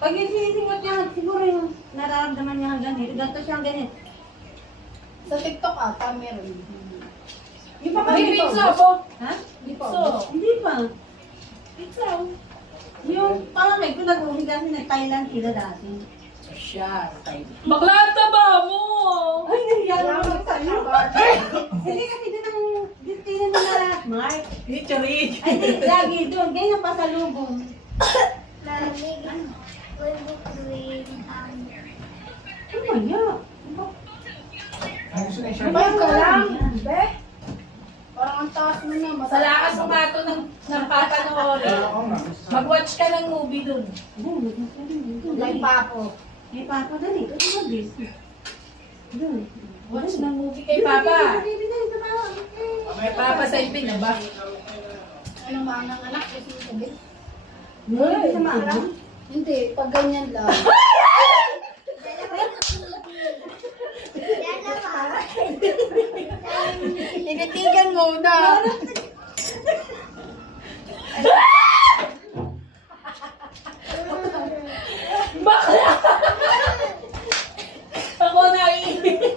Pag yung sinisingot niya, siguro yung nararamdaman niya hanggang ganito. Ganito siyang ganito. Sa TikTok ata meron. Yung pa May pizza po. Ha? Hindi pa. Hindi pa. Pizza. Yung pangakay ko nag-uwi kasi nag-Thailand sila dati. Siya. Bakla ang taba mo. Ay, nangyari mo sa'yo. Hindi kasi din ang destino mo na lahat, Mark. Hey, Charig. Ay, di, lagi doon. Ganyan pa sa lubong. Lamig. Ano ba yan? Ay, ka lang. Be? Parang ang taas mo na. Sa lakas mo mato ng papanoorin. Mag-watch ka ng movie dun. May papo. May papa doon eh. Ito ba this? Doon. Watch ng movie kay Papa. Dito, dito, dito, May Papa sa ipin na ba? Ano mga ng anak kasi sabi? Dito sa mama. Hindi, pag ganyan lang. Tinitigan mo na. Bakla! Ako naiinig.